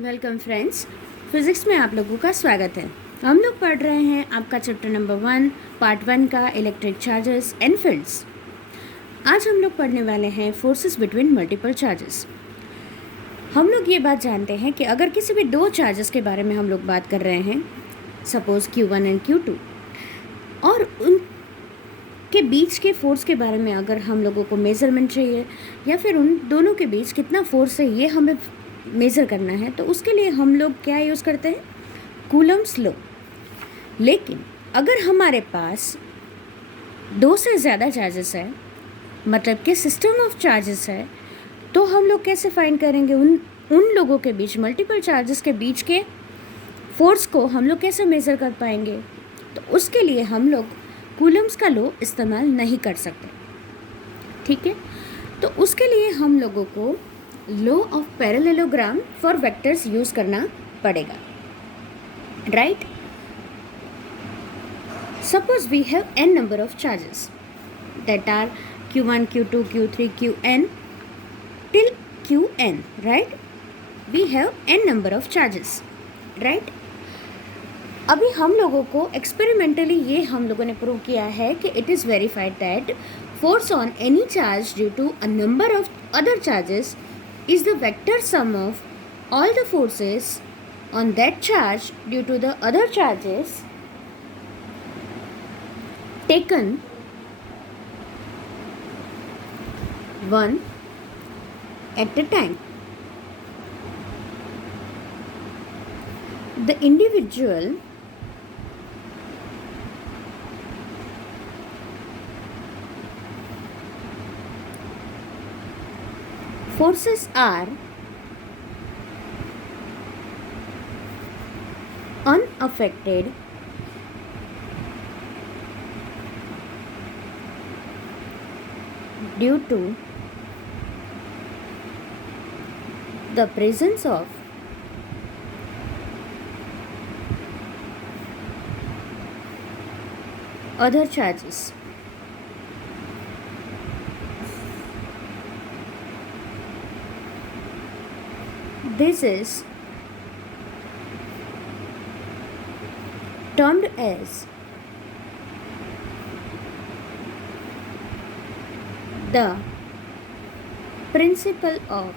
Welcome friends, physics में आप लोगों का स्वागत है। हम लोग पढ़ रहे हैं आपका चैप्टर नंबर 1 पार्ट 1 का इलेक्ट्रिक चार्जेस एंड फील्ड्स। आज हम लोग पढ़ने वाले हैं फोर्सेस बिटवीन मल्टीपल चार्जेस। हम लोग ये बात जानते हैं कि अगर किसी भी दो चार्जेस के बारे में हम लोग बात कर रहे हैं, सपोज Q1 एंड Q2, और उनके बीच के फोर्स के बारे में अगर हम लोगों को मेज़रमेंट चाहिए या फिर उन दोनों के बीच कितना फोर्स है ये हमें मेज़र करना है, तो उसके लिए हम लोग क्या यूज़ करते हैं? Coulomb's law. लेकिन अगर हमारे पास दो से ज़्यादा चार्जेस है, मतलब कि सिस्टम ऑफ चार्जेस है, तो हम लोग कैसे फाइंड करेंगे उन लोगों के बीच, मल्टीपल चार्जेस के बीच के फोर्स को हम लोग कैसे मेज़र कर पाएंगे? तो उसके लिए हम लोग कूलम्स का लॉ इस्तेमाल नहीं कर सकते, ठीक है। तो उसके लिए हम लोगों को law of parallelogram for vectors use करना पड़ेगा, right. Suppose we have n number of charges that are Q1, Q2, Q3, Qn till Qn, right? We have n number of charges, right? अभी हम लोगों को एक्सपेरिमेंटली ये हम लोगों ने प्रूव किया है कि it is verified that force on any charge due to a number of other charges is the vector sum of all the forces on that charge due to the other charges taken one at a time. The individual forces are unaffected due to the presence of other charges. This is termed as the principle of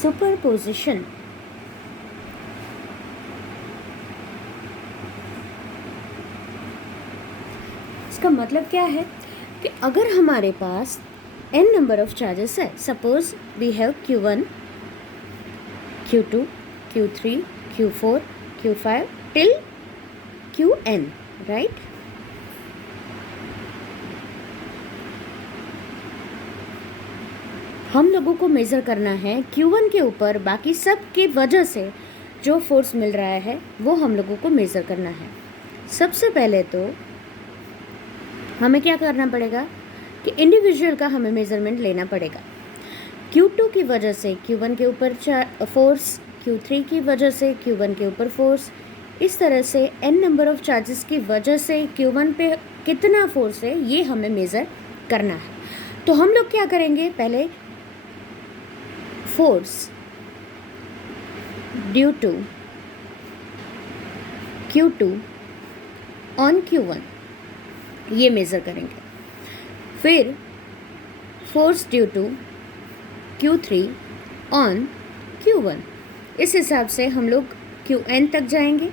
superposition. इसका मतलब क्या है कि अगर हमारे पास n number of charges है, suppose we have Q1, Q2, Q3, Q4, Q5 till Qn, right. हम लोगों को मेज़र करना है Q1 के ऊपर बाकी सब की वजह से जो फोर्स मिल रहा है वो हम लोगों को मेज़र करना है। सबसे पहले तो हमें क्या करना पड़ेगा कि इंडिविजुअल का हमें मेज़रमेंट लेना पड़ेगा। Q2 की वजह से Q1 के ऊपर फोर्स, Q3 की वजह से Q1 के ऊपर फोर्स, इस तरह से n नंबर ऑफ चार्जेस की वजह से Q1 पे कितना फोर्स है ये हमें मेज़र करना है। तो हम लोग क्या करेंगे, पहले force due to Q2 on Q1 ये मेज़र करेंगे, फिर force due to Q3 on Q1। इस हिसाब से हम लोग Qn तक जाएंगे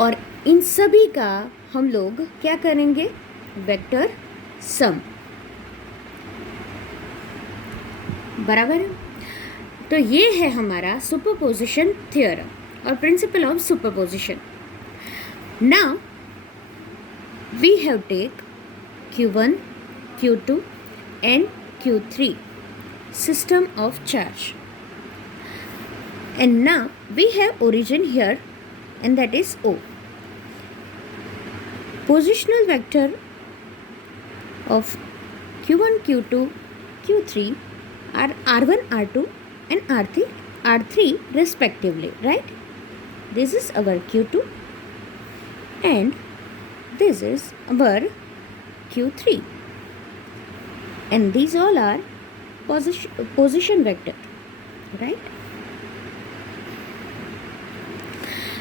और इन सभी का हम लोग क्या करेंगे, वेक्टर सम, बराबर। तो ये है हमारा सुपरपोजिशन थ्योरम और principle of superposition. Now we have take Q1, Q2 and Q3 system of charge, and now we have origin here and that is O. Positional vector of Q1, Q2, Q3 are R1, R2 and R3 respectively, right? This is our Q2 and this is our Q3. and these all are position vector, right?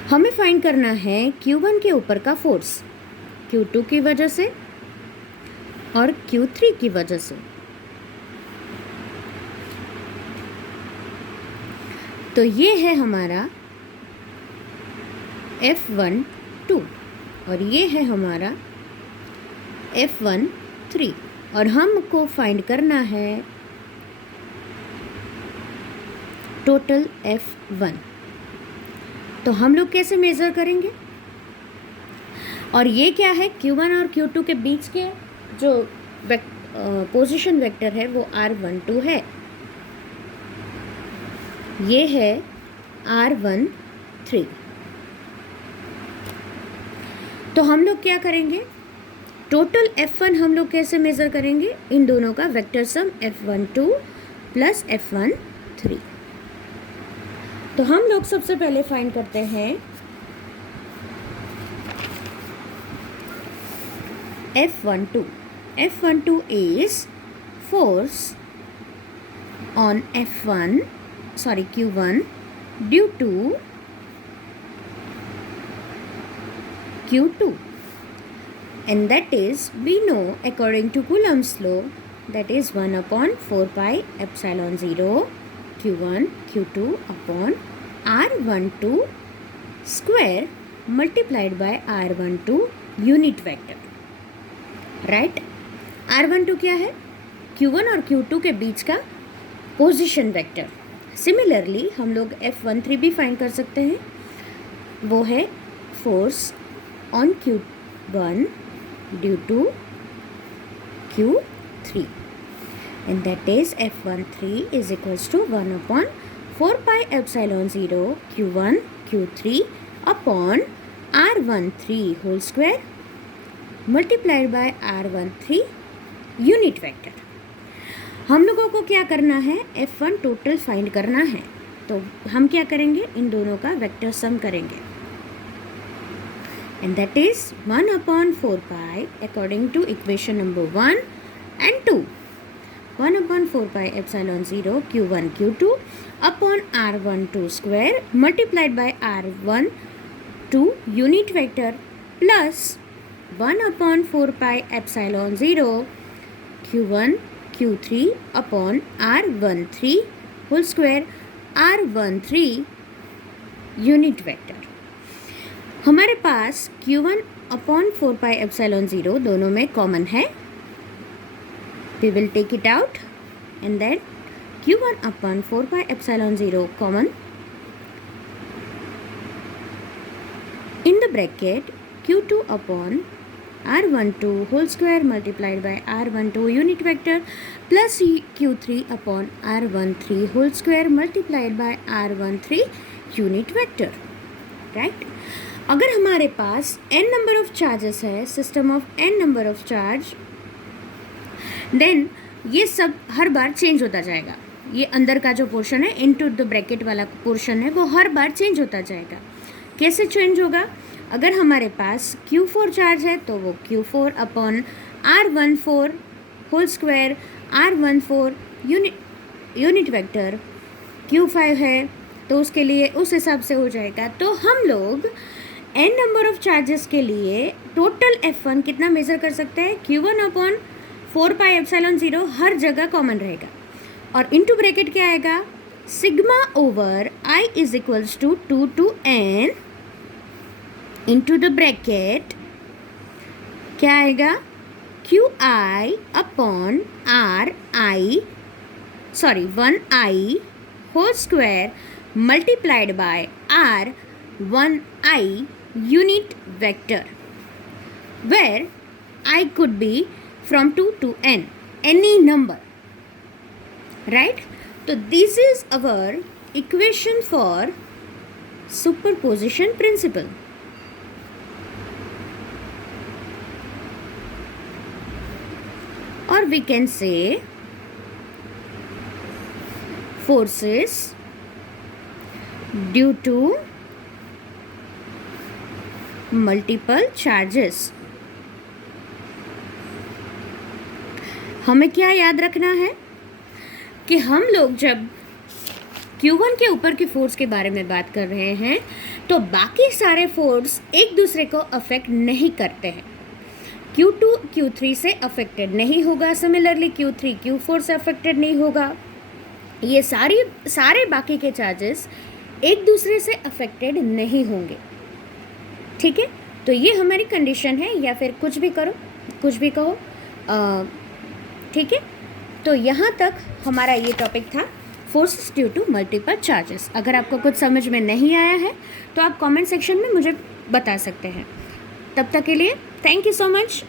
हमें find करना है Q1 के ऊपर का force Q2 की वजह से और Q3 की वजह से। तो ये है हमारा F12 और ये है हमारा F13 और हमको फाइंड करना है टोटल F1। तो हम लोग कैसे मेज़र करेंगे? और ये क्या है, Q1 और Q2 के बीच के जो पोजीशन वेक्टर है वो R12 है, ये है R13। तो हम लोग क्या करेंगे, टोटल F1 हम लोग कैसे मेज़र करेंगे? इन दोनों का vector sum F12 plus F13। तो हम लोग सबसे पहले फाइंड करते हैं F12. F12 is force on Q1 due to Q2, and that is, we know according to Coulomb's law, that is 1/4 pi epsilon 0 Q1 Q2 upon R12 square multiplied by R12 unit vector, right? R12 क्या है? Q1 और Q2 के बीच का position vector. Similarly हम लोग F13 भी find कर सकते हैं, वो है force on Q1 due to Q3, and that is F13 is equals to 1/4 pi epsilon 0 Q1 Q3 upon R13 whole square multiplied by R13 unit vector. हम लोगों को क्या करना है, F1 टोटल फाइंड करना है। तो हम क्या करेंगे, इन दोनों का वेक्टर सम करेंगे, and that is 1/4 pi according to equation number 1 and 2, 1/4 pi epsilon 0 Q1 Q2 upon R12 square multiplied by R12 unit vector plus 1/4 pi epsilon 0 Q1 Q3 upon R13 whole square R13 unit vector. हमारे पास Q1/4 pi epsilon 0 दोनों में common है, we will take it out and then Q1/4 pi epsilon 0 common in the bracket Q2 upon R12 whole square multiplied by R12 unit vector plus Q3 upon R13 whole square multiplied by R13 unit vector, right? अगर हमारे पास n number of charges है, system of n number of charge, then ये सब हर बार change होता जाएगा। ये अंदर का जो पोर्शन है, इनटू द ब्रैकेट वाला पोर्शन है, वो हर बार चेंज होता जाएगा। कैसे चेंज होगा? अगर हमारे पास Q4 चार्ज है तो वो Q4 upon R14 whole square R14 unit vector, Q5 है तो उसके लिए उस हिसाब से हो जाएगा। तो हम लोग n नंबर ऑफ चार्जेस के लिए टोटल F1 कितना मेज़र कर सकते हैं? Q1/4 pi epsilon 0 हर जगह कॉमन रहेगा और इनटू ब्रैकेट क्या आएगा, sigma over I is equals to 2 to n into the bracket क्या आएगा, QI अपॉन1I whole square multiplied by R1I unit vector, where I could be from 2 to n, any number, right? So this is our equation for superposition principle. Or we can say forces due to multiple charges, हमें क्या याद रखना है कि हम लोग जब Q1 के ऊपर की फोर्स के बारे में बात कर रहे हैं तो बाकी सारे फोर्स एक दूसरे को अफेक्ट नहीं करते हैं। Q2 Q3 से अफेक्टेड नहीं होगा, सिमिलरली Q3 Q4 से अफेक्टेड नहीं होगा। ये सारे बाकी के चार्जेस एक दूसरे से अफेक्टेड नहीं होंगे। ठीक है, तो ये हमारी कंडीशन है, या फिर कुछ भी करो, कुछ भी कहो। ठीक है, तो यहाँ तक हमारा ये टॉपिक था forces due to multiple charges. अगर आपको कुछ समझ में नहीं आया है तो आप कमेंट सेक्शन में मुझे बता सकते हैं। तब तक के लिए थैंक यू सो मच।